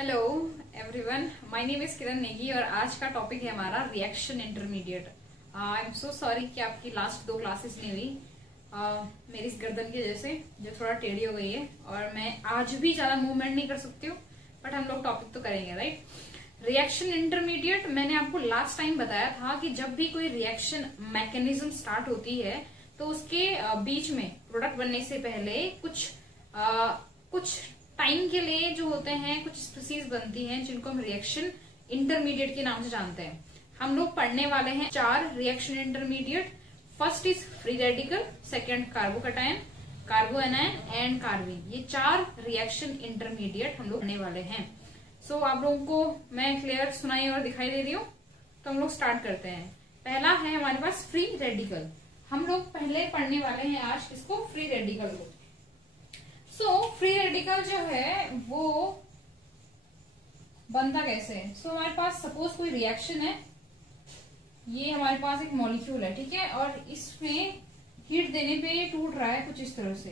Hello everyone, my name is Kiran Negi और आज का टॉपिक है हमारा reaction intermediate. I am so sorry कि आपकी लास्ट 2 क्लासेस नहीं हुई मेरी इस गर्दन की वजह से, जो थोड़ा टेढ़ी हो गई है और मैं आज भी ज्यादा मूवमेंट नहीं कर सकती हूँ, बट हम लोग टॉपिक तो करेंगे, राइट। रिएक्शन इंटरमीडिएट मैंने आपको लास्ट टाइम बताया था कि जब भी कोई रिएक्शन मैकेनिज्म स्टार्ट होती है तो उसके बीच में प्रोडक्ट बनने से पहले कुछ टाइम के लिए जो होते हैं कुछ स्पीसीज बनती हैं जिनको हम रिएक्शन इंटरमीडिएट के नाम से जानते हैं। हम लोग पढ़ने वाले हैं 4 reaction intermediate. First is free radical, second carbocation, कार्बोएनायन and carbene. ये 4 रिएक्शन इंटरमीडिएट हम लोग पढ़ने वाले हैं। सो आप लोगों को मैं क्लियर सुनाई और दिखाई दे रही हूँ, तो हम लोग स्टार्ट करते हैं। पहला है हमारे पास फ्री रेडिकल। हम लोग पहले पढ़ने वाले हैं आज इसको, फ्री रेडिकल को। फ्री रेडिकल जो है वो बनता कैसे है? हमारे पास सपोज कोई रिएक्शन है, ये हमारे पास एक मॉलिक्यूल है, ठीक है, और इसमें हीट देने पे ये टूट रहा है कुछ इस तरह से।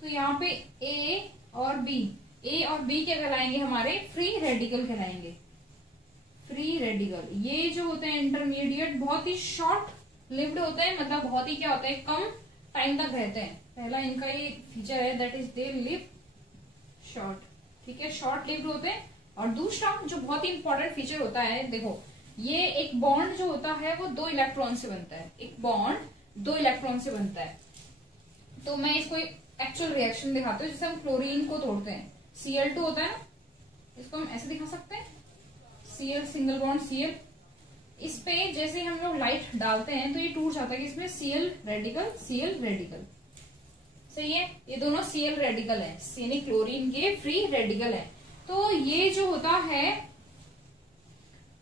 तो यहाँ पे ए और बी क्या कहलाएंगे? हमारे फ्री रेडिकल कहलाएंगे। फ्री रेडिकल ये जो होते हैं इंटरमीडिएट बहुत ही शॉर्ट लिव्ड होते हैं, मतलब बहुत ही क्या होता है, कम टाइम तक रहते हैं। पहला इनका ये फीचर है, that is they live short, ठीक है, शॉर्ट लिव्ड होते हैं। और दूसरा जो बहुत ही इंपॉर्टेंट फीचर होता है, देखो ये एक बॉन्ड जो होता है वो 2 इलेक्ट्रॉन से बनता है। एक बॉन्ड 2 इलेक्ट्रॉन से बनता है। तो मैं इसको एक्चुअल रिएक्शन दिखाती हूँ। जैसे हम क्लोरीन को तोड़ते हैं, Cl2 होता है ना, इसको हम ऐसे दिखा सकते हैं, Cl सिंगल बॉन्ड Cl। इस पे जैसे हम लोग लाइट डालते हैं तो ये टूट जाता है कि इसमें Cl रेडिकल सही है। ये दोनों Cl रेडिकल है, यानी क्लोरीन के फ्री रेडिकल है। तो ये जो होता है,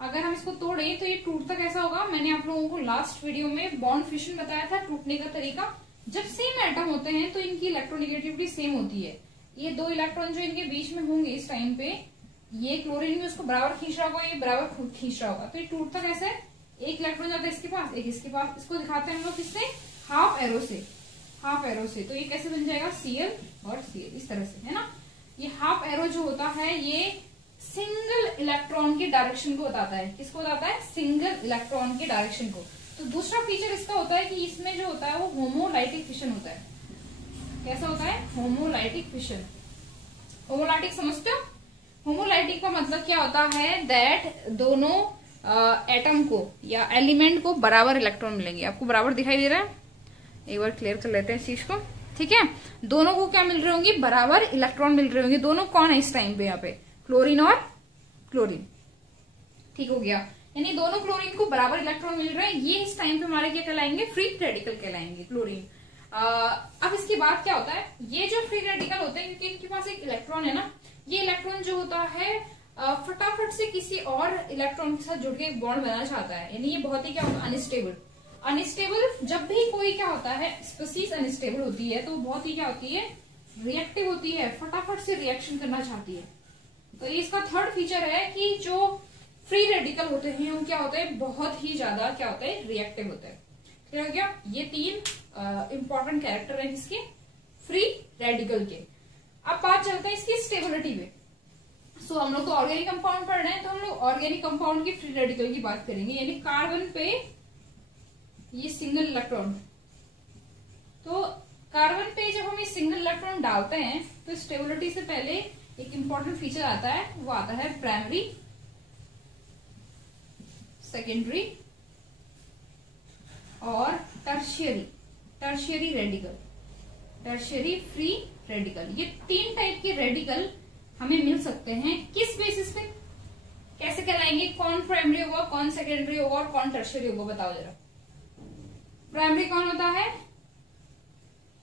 अगर हम इसको तोड़े तो ये टूटता कैसा होगा? मैंने आप लोगों को लास्ट वीडियो में बॉन्ड फिशन बताया था, टूटने का तरीका। जब सेम एटम होते हैं तो इनकी इलेक्ट्रोनेगेटिविटी सेम होती है। ये 2 इलेक्ट्रॉन जो इनके बीच में होंगे इस टाइम पे, ये क्लोरीन में उसको बराबर खींच रहा होगा, ये बराबर खींच रहा होगा। तो ये टूटता कैसे है? एक इलेक्ट्रॉन जाता है इसके पास, एक इसके पास। इसको दिखाते हैं हम लोग किससे? हाफ एरो से। तो ये कैसे बन जाएगा? Cl और Cl, इस तरह से, है ना। ये हाफ एरो जो होता है ये सिंगल इलेक्ट्रॉन के डायरेक्शन को बताता है। किसको बताता है? सिंगल इलेक्ट्रॉन के डायरेक्शन को। तो दूसरा फीचर इसका होता है कि इसमें जो होता है वो होमोलाइटिक फिशन होता है। कैसा होता है? Homolytic fission. होमोलाइटिक समझते हो? होमोलाइटिक का मतलब क्या होता है? दैट दोनों एटम को या एलिमेंट को बराबर इलेक्ट्रॉन मिलेंगे। आपको बराबर दिखाई दे रहा है? एक बार क्लियर कर लेते हैं इस चीज को, ठीक है। दोनों को क्या मिल रहे होंगे? बराबर इलेक्ट्रॉन मिल रहे होंगे। दोनों कौन है इस टाइम पे? यहाँ पे क्लोरीन और क्लोरीन, ठीक हो गया। यानी दोनों क्लोरीन को बराबर इलेक्ट्रॉन मिल रहे हैं। ये इस टाइम पे हमारे क्या कहलाएंगे? फ्री रेडिकल कहलाएंगे, क्लोरीन। अब इसके बाद क्या होता है? ये जो फ्री रेडिकल होते हैं, क्योंकि इनके पास एक इलेक्ट्रॉन है ना, ये इलेक्ट्रॉन जो होता है फटाफट से किसी और इलेक्ट्रॉन के साथ जुड़ के एक बॉन्ड बनाना चाहता है। यानी ये बहुत ही क्या होता है? अनस्टेबल। जब भी कोई क्या होता है, स्पीसीज अनस्टेबल होती है तो बहुत ही क्या होती है? रिएक्टिव होती है, फटाफट से रिएक्शन करना चाहती है। तो ये इसका थर्ड फीचर है कि जो फ्री रेडिकल होते हैं वो क्या होते हैं? बहुत ही ज्यादा क्या होते हैं? रिएक्टिव होते हैं। क्लियर हो गया? ये 3 इंपॉर्टेंट कैरेक्टर है इसके फ्री रेडिकल के। अब बात चलते हैं इसकी स्टेबिलिटी पे। हम लोग तो ऑर्गेनिक कंपाउंड पढ़ रहे हैं, तो हम लोग ऑर्गेनिक कंपाउंड की फ्री रेडिकल की बात करेंगे। यानी कार्बन पे ये सिंगल इलेक्ट्रॉन, तो कार्बन पे जब हम ये सिंगल इलेक्ट्रॉन डालते हैं तो स्टेबिलिटी से पहले एक इंपॉर्टेंट फीचर आता है, वो आता है प्राइमरी, सेकेंडरी और tertiary radical, tertiary free radical. ये 3 टाइप के रेडिकल हमें मिल सकते हैं। किस बेसिस पे? कैसे कहलाएंगे? कौन प्राइमरी होगा, कौन सेकेंडरी होगा और कौन टर्शियरी होगा? बताओ जरा। प्राइमरी कौन होता है?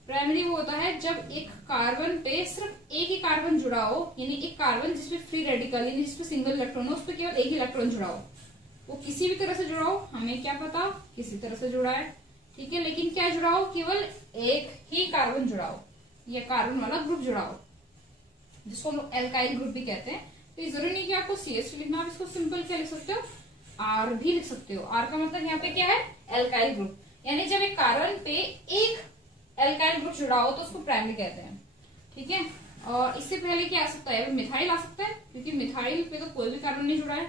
प्राइमरी वो होता है जब एक कार्बन पे सिर्फ एक ही कार्बन जुड़ा हो, यानी एक कार्बन जिसपे फ्री रेडिकल यानी जिसपे सिंगल इलेक्ट्रॉन हो, उस पर केवल एक ही इलेक्ट्रॉन जुड़ा हो। वो किसी भी तरह से जुड़ा हो, हमें क्या पता किसी तरह से जुड़ा है, ठीक है, लेकिन क्या जुड़ा हो? केवल एक ही कार्बन जुड़ा हो या कार्बन वाला ग्रुप जुड़ा हो, जिसको हम लोग एल्काइल ग्रुप भी कहते हैं। तो ये जरूरी नहीं कि आपको CH2 लिखना, आप इसको सिंपल क्या लिख सकते हो? R भी लिख सकते हो। R का मतलब यहाँ पे क्या है? Alkyl group. यानी जब एक कार्बन पे एक एल्काइल ग्रुप जुड़ा हो तो उसको प्राइमरी कहते हैं, ठीक है। और इससे पहले क्या आ सकता है, मिथाइल आ सकता है, क्योंकि मिथाइल पे तो कोई भी कार्बन नहीं जुड़ा है,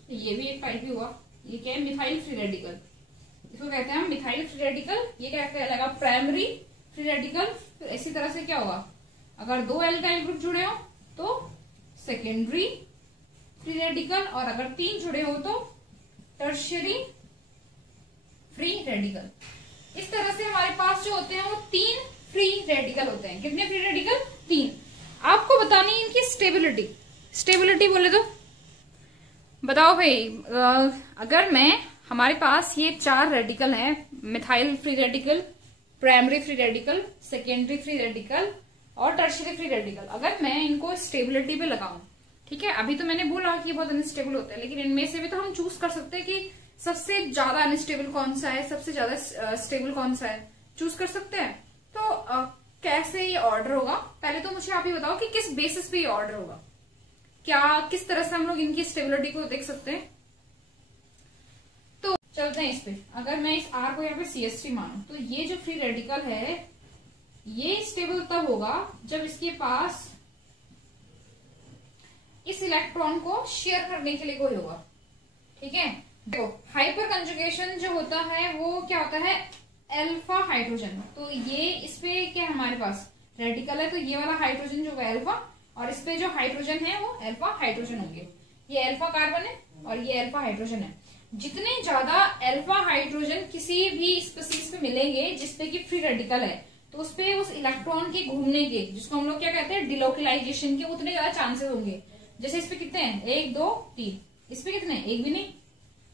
तो ये भी एक टाइप ही हुआ। ये क्या है, मिथाइल फ्री रेडिकल, इसको कहते हैं हम मिथाइल फ्री रेडिकल। ये क्या कहलाएगा, प्राइमरी फ्री रेडिकल। फिर इसी तरह से क्या होगा, अगर 2 एल्काइल ग्रुप जुड़े हो तो सेकेंडरी फ्री रेडिकल, और अगर 3 जुड़े हो तो टर्शियरी फ्री रेडिकल। इस तरह से हमारे पास जो होते हैं वो 3 फ्री रेडिकल होते हैं। कितने फ्री रेडिकल, 3। आपको बतानी है इनकी स्टेबिलिटी। स्टेबिलिटी बोले तो बताओ भाई, अगर मैं, हमारे पास ये 4 रेडिकल हैं, methyl free radical, primary free radical, secondary free radical और टर्शियरी फ्री रेडिकल, अगर मैं इनको स्टेबिलिटी पे लगाऊं, ठीक है, अभी तो मैंने बोला कि बहुत अनस्टेबल होता है, लेकिन इनमें से भी तो हम चूज कर सकते हैं कि सबसे ज्यादा अनस्टेबल कौन सा है, सबसे ज्यादा स्टेबल कौन सा है, चूज कर सकते हैं। तो कैसे ये ऑर्डर होगा, पहले तो मुझे आप ये बताओ कि किस बेसिस पे ये ऑर्डर होगा, क्या किस तरह से हम लोग इनकी स्टेबिलिटी को देख सकते हैं। तो चलते हैं इस पे। अगर मैं इस R को यहाँ पे CH3 मानूं, तो ये जो फ्री रेडिकल है ये स्टेबल तब होगा जब इसके पास इस इलेक्ट्रॉन को शेयर करने के लिए कोई होगा, ठीक है। देखो, हाइपर कंजुगेशन जो होता है वो क्या होता है, अल्फा हाइड्रोजन। तो ये इस पे क्या हमारे पास रेडिकल है, तो ये वाला हाइड्रोजन जो है अल्फा, और इस पे जो हाइड्रोजन है वो अल्फा हाइड्रोजन होंगे। ये अल्फा कार्बन है और ये अल्फा हाइड्रोजन है। जितने ज्यादा अल्फा हाइड्रोजन किसी भी स्पीसीज पे मिलेंगे जिसपे की फ्री रेडिकल है, तो उसपे उस इलेक्ट्रॉन के घूमने के, जिसको हम लोग क्या कहते हैं, डिलोकलाइजेशन के, उतने ज्यादा चांसेस होंगे। जैसे इस पे कितने हैं, 1 2 3, इस पे कितने, एक भी नहीं।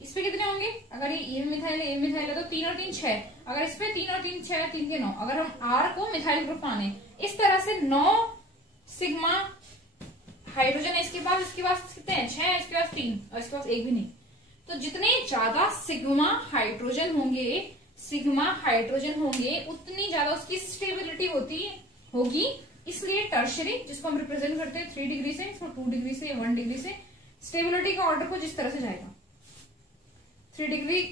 इस पे कितने होंगे, अगर ये मिथाइल है तो 3 और 3 6, अगर इस पे 3 और 3 6, 3 के 9, अगर हम R को मिथाइल ग्रुप माने, इस तरह से 9 सिग्मा हाइड्रोजन है इसके पास कितने हैं, 6, इसके पास 3 और इसके पास एक भी नहीं। तो जितने ज्यादा सिग्मा हाइड्रोजन होंगे उतनी ज्यादा उसकी स्टेबिलिटी होगी। इसलिए टर्शियरी, जिसको हम रिप्रेजेंट करते हैं 3 डिग्री से, इसको 2 डिग्री से, 1 डिग्री से, स्टेबिलिटी का ऑर्डर को जिस तरह से जाएगा, 3 डिग्री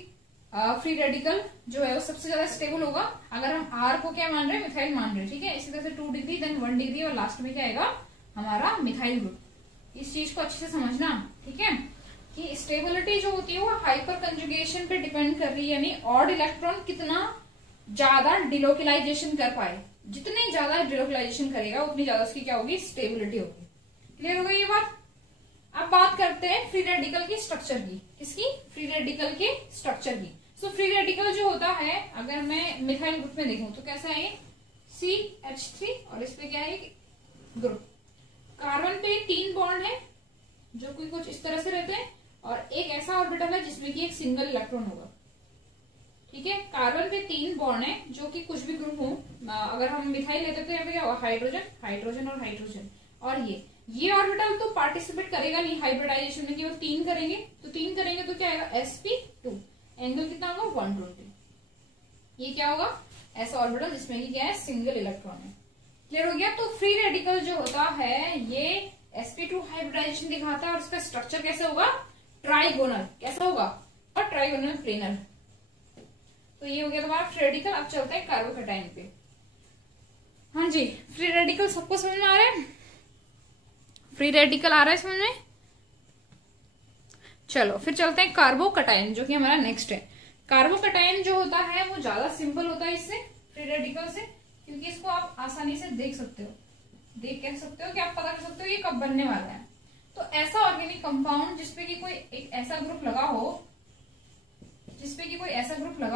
फ्री रेडिकल जो है वो सबसे ज्यादा स्टेबल होगा। अगर हम R को क्या मान रहे हैं, मिथाइल मान रहे हैं, ठीक है। इसी तरह से 2 डिग्री, देन 1 डिग्री, और लास्ट में क्या आएगा, हमारा मिथाइल ग्रुप। इस चीज को अच्छे से समझना, ठीक है, कि स्टेबिलिटी जो होती है वो हाइपर कंजुगेशन पे डिपेंड कर रही है, यानी ऑड इलेक्ट्रॉन कितना ज्यादा डिलोकलाइजेशन कर पाए। जितने ज्यादा डिलोकलाइजेशन करेगा उतनी ज्यादा उसकी क्या होगी, स्टेबिलिटी होगी। क्लियर हो गई ये बात। अब बात करते हैं फ्री रेडिकल की स्ट्रक्चर की। किसकी, फ्री रेडिकल के स्ट्रक्चर की। सो फ्री रेडिकल जो होता है, अगर मैं मिथाइल ग्रुप में देखूं तो कैसा है, CH3, और इस पे क्या है, ग्रुप। कार्बन पे 3 बॉन्ड है जो कि कुछ इस तरह से रहते हैं, और एक ऐसा ऑर्बिटल है जिसमें कि एक सिंगल इलेक्ट्रॉन होगा, ठीक है। कार्बन पे 3 बॉन्ड है जो कि कुछ भी ग्रुप हो, अगर हम मिथाइल लेते तो यहाँ पे क्या होगा, हाइड्रोजन, हाइड्रोजन और हाइड्रोजन। और ये ऑर्बिटल तो पार्टिसिपेट करेगा नहीं हाइब्रिडाइजेशन में, केवल 3 करेंगे, तो क्या आएगा, sp2, एंगल कितना होगा, 120। ये क्या होगा, ऐसा ऑर्बिटल जिसमें कि क्या है, सिंगल इलेक्ट्रॉन है। क्लियर हो गया। तो फ्री रेडिकल जो होता है ये sp2 हाइब्रिडाइजेशन दिखाता है, और इसका स्ट्रक्चर कैसे होगा, ट्राइगोनल। कैसा होगा, और ट्राइगोनल प्लेनर। तो ये हो गया तुम्हारा फ्री रेडिकल। अब चलते हैं कार्बोकैटायन पे। हाँ जी, फ्री रेडिकल सबको समझ में आ रहा है, फ्री रेडिकल आ रहा है समझ में। चलो फिर चलते हैं कार्बोकैटायन, जो कि हमारा नेक्स्ट है। कार्बोकैटायन जो होता है वो ज्यादा सिंपल होता है इससे, फ्री रेडिकल से, क्योंकि इसको आप आसानी से देख सकते हो, कह सकते हो कि आप पता कर सकते हो ये कब बनने वाला है। तो ऐसा ऑर्गेनिक कंपाउंड जिसपे कि कोई एक ऐसा ग्रुप लगा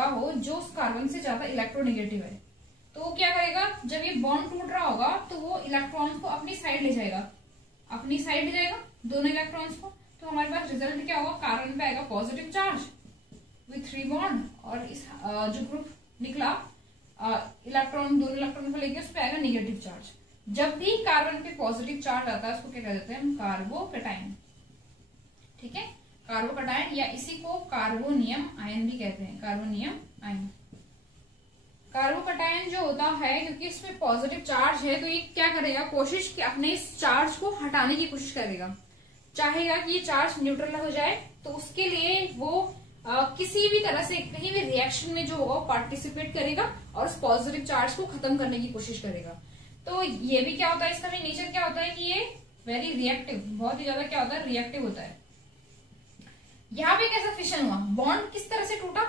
हो, जो उस कार्बन से ज्यादा इलेक्ट्रोनेगेटिव है, तो वो क्या करेगा, जब ये बॉन्ड टूट रहा होगा तो वो इलेक्ट्रॉन्स को अपनी साइड ले जाएगा, दोनों इलेक्ट्रॉन्स को। तो हमारे पास रिजल्ट क्या होगा, कार्बन पे आएगा पॉजिटिव चार्ज विथ 3 बॉन्ड, और इस जो ग्रुप निकला इलेक्ट्रॉन, दोनों इलेक्ट्रॉन को लेके उस पे आएगा नेगेटिव चार्ज। जब भी कार्बन पे पॉजिटिव चार्ज आता है उसको क्या कह देते हैं, कार्बोकैटायन, ठीक है, कार्बोकैटायन, या इसी को कार्बोनियम आयन भी कहते हैं, कार्बोनियम आयन। कार्बोकैटायन जो होता है, क्योंकि इसमें पॉजिटिव चार्ज है, तो ये क्या करेगा, कोशिश कि अपने इस चार्ज को हटाने की कोशिश करेगा, चाहेगा कि ये चार्ज न्यूट्रल हो जाए। तो उसके लिए वो किसी भी तरह से कहीं भी रिएक्शन में जो होगा वो पार्टिसिपेट करेगा और उस पॉजिटिव चार्ज को खत्म करने की कोशिश करेगा। तो ये भी क्या होता है, इसका भी नेचर क्या होता है कि ये वेरी रिएक्टिव, बहुत ही ज्यादा क्या होता है, रिएक्टिव होता है। यहाँ पे कैसा फिशन हुआ, बॉन्ड किस तरह से टूटा,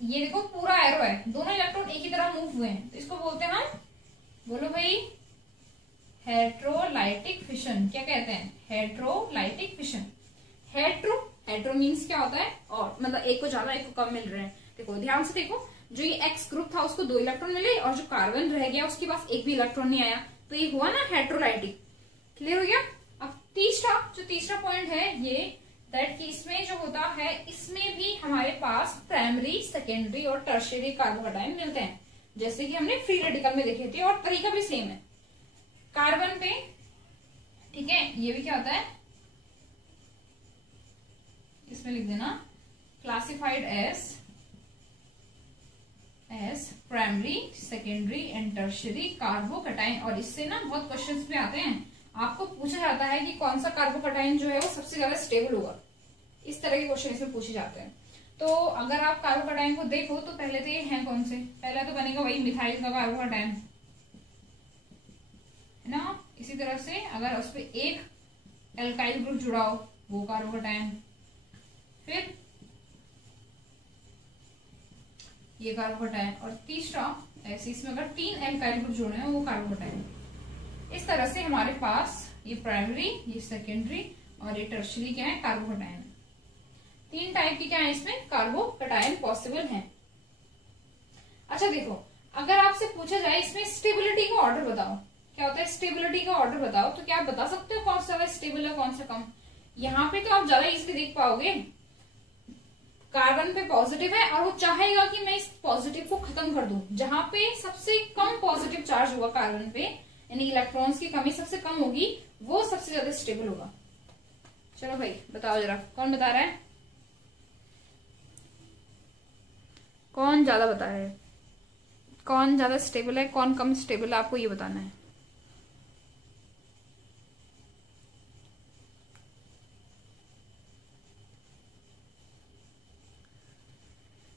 ये देखो पूरा एरो है, दोनों इलेक्ट्रॉन एक ही तरह मूव हुए हैं, तो इसको बोलते हैं हम, बोलो भाई, हेट्रोलाइटिक फिशन। क्या कहते हैं, हेट्रोलाइटिक फिशन। हेट्रो मीन्स क्या होता है, और मतलब एक को ज्यादा एक को कम मिल रहे हैं। देखो ध्यान से देखो, जो ये एक्स ग्रुप था उसको 2 इलेक्ट्रॉन मिले, और जो कार्बन रह गया उसके पास एक भी इलेक्ट्रॉन नहीं आया, तो ये हुआ ना हेट्रोलाइटिक। क्लियर हो गया। अब तीसरा पॉइंट है ये, दैट कि इसमें जो होता है, इसमें भी हमारे पास प्राइमरी, सेकेंडरी और टर्शियरी कार्बोकैटायन मिलते हैं, जैसे कि हमने फ्री रेडिकल में देखे थे, और तरीका भी सेम है। कार्बन पे, ठीक है, ये भी क्या होता है, इसमें लिख देना classified S primary, secondary and tertiary carbocation. और इससे ना बहुत क्वेश्चंस भी आते हैं, आपको पूछा जाता है कि कौन सा कार्बोकैटायन जो है वो सबसे ज्यादा स्टेबल होगा, इस तरह के क्वेश्चन इसमें पूछे जाते हैं। तो अगर आप कार्बोकैटायन को देखो तो पहले तो ये है कौन से, पहला तो बनेगा वही मिथाइल का कार्बोकैटायन, है ना। इसी तरह से अगर उस पर एक एल्काइल ग्रुप जुड़ा हो वो कार्बोकैटायन, फिर ये कार्बोकैटायन, और तीसरा ऐसे इसमें अगर 3 एल्काइल ग्रुप जुड़े हैं वो कार्बोकैटायन। इस तरह से हमारे पास ये प्राइमरी, ये सेकेंडरी और ये टर्शियरी क्या है, कार्बोकैटायन। 3 टाइप की क्या है इसमें कार्बोकैटायन पॉसिबल है। अच्छा देखो, अगर आपसे पूछा जाए इसमें स्टेबिलिटी का ऑर्डर बताओ, क्या होता है स्टेबिलिटी का ऑर्डर बताओ, तो क्या आप बता सकते हो कौन सा ज्यादा स्टेबल है कौन सा कम। यहाँ पे तो आप ज्यादा इजीली देख पाओगे, कार्बन पे पॉजिटिव है और वो चाहेगा कि मैं इस पॉजिटिव को खत्म कर दूं। जहां पे सबसे कम पॉजिटिव चार्ज होगा कार्बन पे, यानी इलेक्ट्रॉन्स की कमी सबसे कम होगी, वो सबसे ज्यादा स्टेबल होगा। चलो भाई बताओ जरा, कौन बता रहा है, कौन ज्यादा बता रहा है, कौन ज्यादा स्टेबल है कौन कम स्टेबल है, आपको ये बताना है।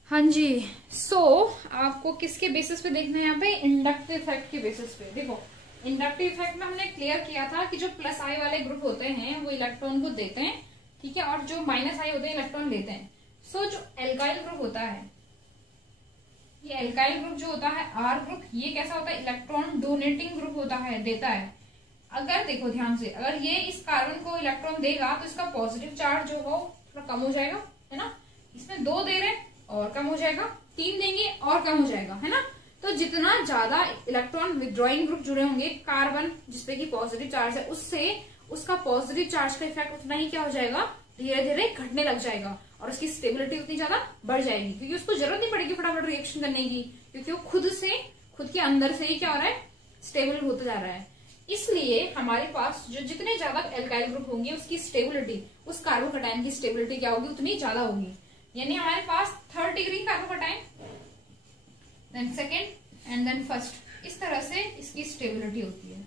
हाँ जी। आपको किसके बेसिस पे देखना है, यहाँ पे इंडक्टिव इफेक्ट के बेसिस पे। देखो इंडक्टिव इफेक्ट में हमने क्लियर किया था कि जो प्लस आई वाले ग्रुप होते हैं वो इलेक्ट्रॉन को देते हैं, ठीक है, और जो माइनस आई होते हैं इलेक्ट्रॉन लेते हैं। जो एल्काइल ग्रुप होता है, ये एल्काइल ग्रुप जो होता है आर ग्रुप, ये कैसा होता है, इलेक्ट्रॉन डोनेटिंग ग्रुप होता है, देता है। अगर देखो ध्यान से, अगर ये इस कार्बन को इलेक्ट्रॉन देगा तो इसका पॉजिटिव चार्ज जो हो थोड़ा कम हो जाएगा, है ना। इसमें 2 दे रहे हैं और कम हो जाएगा, 3 देंगे और कम हो जाएगा, है ना। तो जितना ज्यादा इलेक्ट्रॉन विथड्रॉइंग ग्रुप जुड़े होंगे कार्बन जिसपे की पॉजिटिव चार्ज है, उससे उसका पॉजिटिव चार्ज का इफेक्ट उतना ही क्या हो जाएगा, धीरे धीरे घटने लग जाएगा, और उसकी स्टेबिलिटी उतनी ज्यादा बढ़ जाएगी, क्योंकि उसको जरूरत नहीं पड़ेगी फटाफट रिएक्शन करने की, क्योंकि वो खुद के अंदर से ही क्या हो रहा है, स्टेबल होता जा रहा है। इसलिए हमारे पास जो जितने ज्यादा एल्काइल ग्रुप होंगे उसकी स्टेबिलिटी, उस कार्बोकैटायन की स्टेबिलिटी क्या होगी, उतनी ज्यादा होगी। यानी हमारे पास 3rd degree carbocation, then second and then first, इस तरह से इसकी स्टेबिलिटी होती है।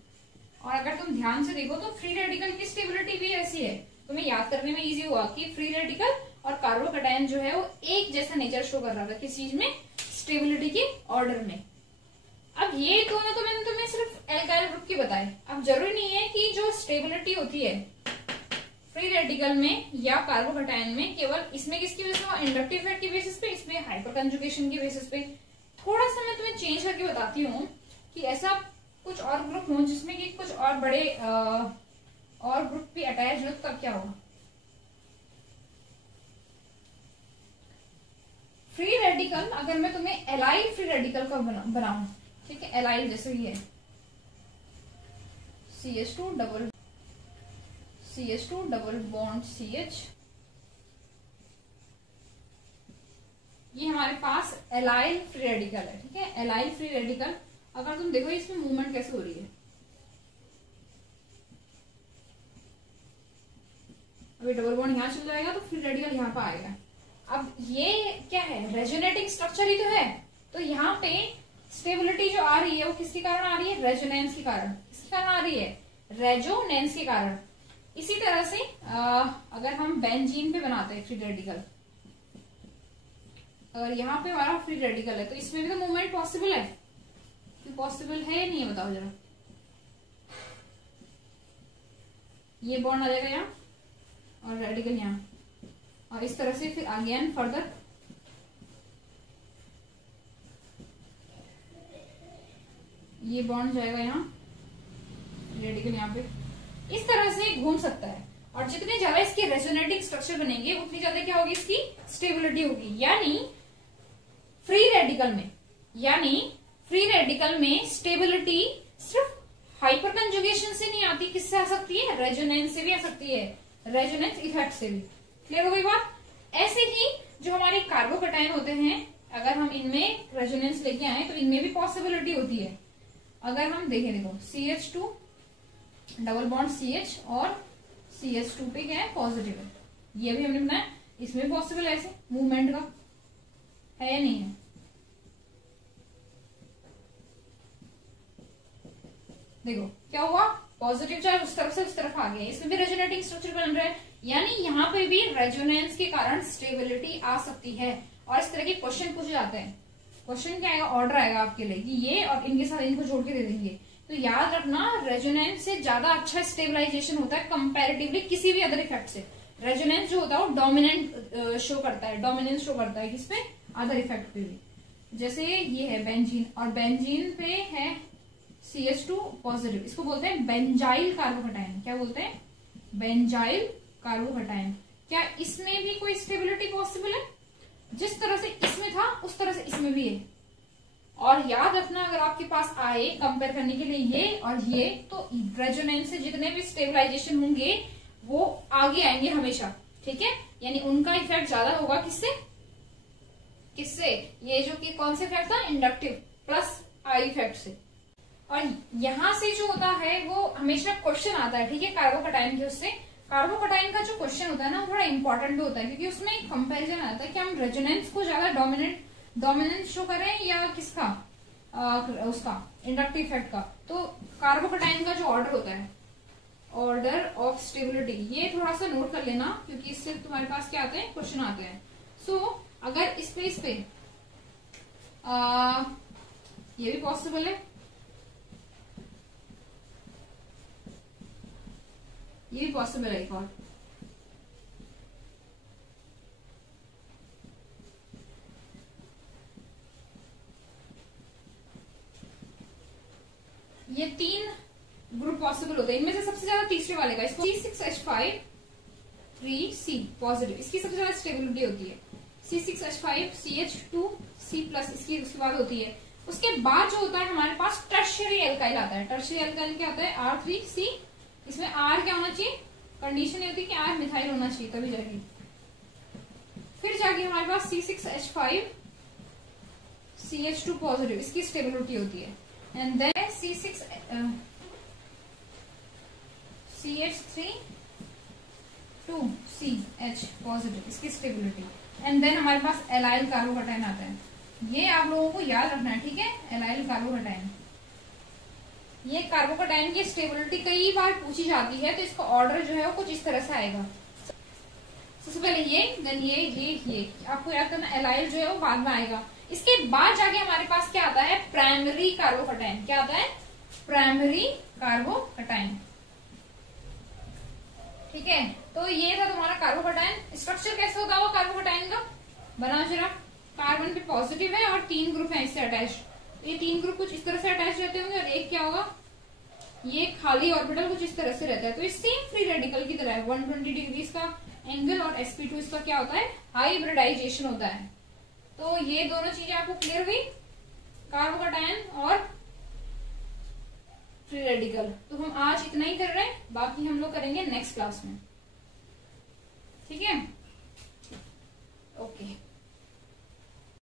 और अगर तुम ध्यान से देखो तो फ्री रेडिकल की स्टेबिलिटी भी ऐसी है, तुम्हें याद करने में इजी हुआ कि फ्री रेडिकल और कार्बोकैटायन जो है वो एक जैसा नेचर शो कर रहा था, किस चीज में, स्टेबिलिटी के ऑर्डर में। अब ये दोनों तो मैंने तुम्हें सिर्फ एल्काइल ग्रुप की बताए, अब जरूरी नहीं है कि जो स्टेबिलिटी होती है फ्री रेडिकल में या कार्बोकैटायन में केवल इसमें किसकी वजह से, इंडक्टिव इफेक्ट की बेसिस पे, इसमें हाइपर कंजुगेशन की बेसिस पे। थोड़ा सा मैं तुम्हें चेंज करके बताती हूँ कि ऐसा कुछ और ग्रुप हो जिसमें कि कुछ और बड़े और ग्रुप भी अटैच हो, तब क्या होगा। फ्री रेडिकल, अगर मैं तुम्हें एलाइल फ्री रेडिकल का बनाऊं, ठीक है, एलाइल जैसे ये CH2 डबल बॉन्ड CH, ये हमारे पास एलाइल फ्री रेडिकल है, ठीक है। एलाइल फ्री रेडिकल अगर तुम देखो इसमें मूवमेंट कैसे हो रही है, अभी डबल बॉन्ड यहां चल जाएगा तो फ्री रेडिकल यहां पर आएगा। अब ये क्या है, रेजोनेटिंग स्ट्रक्चर ही तो है, तो यहाँ पे स्टेबिलिटी जो आ रही है वो किसके कारण आ रही है, रेजोनेंस के कारण। किसके कारण आ रही है, रेजोनेंस के कारण। इसी तरह से अगर हम बेंजीन पे बनाते हैं फ्री रेडिकल, अगर यहाँ पे हमारा फ्री रेडिकल है तो इसमें भी तो मूवमेंट पॉसिबल है, पॉसिबल है नहीं है बताओ जरा, ये बॉन्ड आ जाएगा यहाँ और रेडिकल यहाँ, और इस तरह से फिर अगेन फर्दर ये बॉन्ड जाएगा यहाँ, रेडिकल यहाँ पे, इस तरह से घूम सकता है। और जितने ज्यादा इसके रेजोनेटिंग स्ट्रक्चर बनेंगे उतनी ज्यादा क्या होगी, इसकी स्टेबिलिटी होगी। यानी फ्री रेडिकल में स्टेबिलिटी सिर्फ हाइपर कंजुगेशन से नहीं आती, किससे आ सकती है, रेजोनेंस से भी आ सकती है, रेजोनेंस इफेक्ट से भी। क्लियर हो गई बात। ऐसे ही जो हमारे कार्बोकैटायन होते हैं, अगर हम इनमें रेजोनेंस लेके आए तो इनमें भी पॉसिबिलिटी होती है। अगर हम देखें, देखो CH2 डबल बॉन्ड CH और CH2 पे क्या है, पॉजिटिव है, ये भी हमने बनाया, इसमें भी पॉसिबल है ऐसे मूवमेंट का, है या नहीं है। देखो क्या हुआ, पॉजिटिव चार्ज उस तरफ से उस तरफ आ गया, इसमें भी रेजोनेटिंग स्ट्रक्चर बन रहा है, यानी यहाँ पे भी रेजोनेंस के कारण स्टेबिलिटी आ सकती है। और इस तरह के क्वेश्चन पूछे जाते हैं। क्वेश्चन क्या आएगा, ऑर्डर आएगा आपके लिए कि ये और इनके साथ इनको जोड़ के दे देंगे, तो याद रखना रेजोनेंस से ज्यादा अच्छा स्टेबलाइजेशन होता है कंपैरेटिवली किसी भी अदर इफेक्ट से। रेजोनेंस जो होता है वो डोमिनेंट शो करता है, डोमिनेंस शो करता है किसपे, अदर इफेक्ट पे भी। जैसे ये है बेंजीन, और बेंजीन पे है CH2 पॉजिटिव, इसको बोलते हैं बेंजाइल कार्बोकैटायन। क्या बोलते हैं, बेंजाइल कार्बोकैटायन। क्या इसमें भी कोई स्टेबिलिटी पॉसिबल है, जिस तरह से इसमें था उस तरह से इसमें भी है। और याद रखना, अगर आपके पास आए कंपेयर करने के लिए ये और ये, तो रेजोनेंस से जितने भी स्टेबलाइजेशन होंगे वो आगे आएंगे हमेशा, ठीक है। यानी उनका इफेक्ट ज्यादा होगा किससे, ये जो कि कौन से इफेक्ट था, इंडक्टिव प्लस आई इफेक्ट से। और यहां से जो होता है वो हमेशा क्वेश्चन आता है, ठीक है, कार्बोकैटायन के उससे। कार्बोकैटायन का जो क्वेश्चन होता है ना, थोड़ा इंपॉर्टेंट भी होता है, क्योंकि उसमें कंपैरिजन आता है कि हम रेजोनेंस को ज्यादा डोमिनेंस शो करें या किसका, उसका इंडक्टिव इफेक्ट का। तो कार्बोकैटायन का जो ऑर्डर होता है, ऑर्डर ऑफ स्टेबिलिटी, ये थोड़ा सा नोट कर लेना, क्योंकि इससे तुम्हारे पास क्या आते हैं, क्वेश्चन आते हैं। सो अगर इस पे ये भी पॉसिबल है, ये भी पॉसिबल है एक और। ये 3 ग्रुप पॉसिबल होते हैं, इनमें से सबसे ज्यादा तीसरे वाले का, इसको C6H5 3C पॉजिटिव, इसकी सबसे ज्यादा स्टेबिलिटी होती है। C6H5 CH2C प्लस इसकी उसके बाद होती है। उसके बाद जो होता है हमारे पास टर्शियरी एल्काइल आता है। टर्शियरी एल्काइल क्या होता है, R3C, इसमें R क्या होना चाहिए, कंडीशन ये होती है कि R मिथाइल होना चाहिए, तभी जाके फिर जाके हमारे पास C6H5 CH2 पॉजिटिव, इसकी स्टेबिलिटी होती है। And then CH3 2CH positive, इसकी स्टेबिलिटी। एंड देन हमारे पास एलाइल कार्बोकैटायन आता है, ये आप लोगों को याद रखना है, ठीक है। एलाइल कार्बोकैटायन, ये कार्बोकैटायन की स्टेबिलिटी कई बार पूछी जाती है, तो इसका ऑर्डर जो है वो कुछ इस तरह से आएगा। सबसे पहले ये, देन ये आपको याद करना, एलाइल जो है वो बाद में आएगा। इसके बाद जाके हमारे पास क्या आता है, प्राइमरी कार्बोकैटायन। क्या आता है, प्राइमरी कार्बोकैटायन, ठीक है। तो ये था तुम्हारा कार्बोकैटायन। स्ट्रक्चर कैसे होता होगा कार्बोकैटायन का, बना जरा, कार्बन पे पॉजिटिव है और 3 ग्रुप है इससे अटैच। ये 3 ग्रुप कुछ इस तरह से अटैच रहते होंगे, और एक क्या होगा, ये खाली ऑर्बिटल कुछ इस तरह से रहता है। तो ये सेम फ्री रेडिकल की तरह है, 120 डिग्री का एंगल, और sp2 इसका क्या होता है, हाइब्रिडाइजेशन होता है। तो ये दोनों चीजें आपको क्लियर हुई, कार्बोकैटायन और फ्री रेडिकल। तो हम आज इतना ही कर रहे हैं, बाकी हम लोग करेंगे नेक्स्ट क्लास में, ठीक है।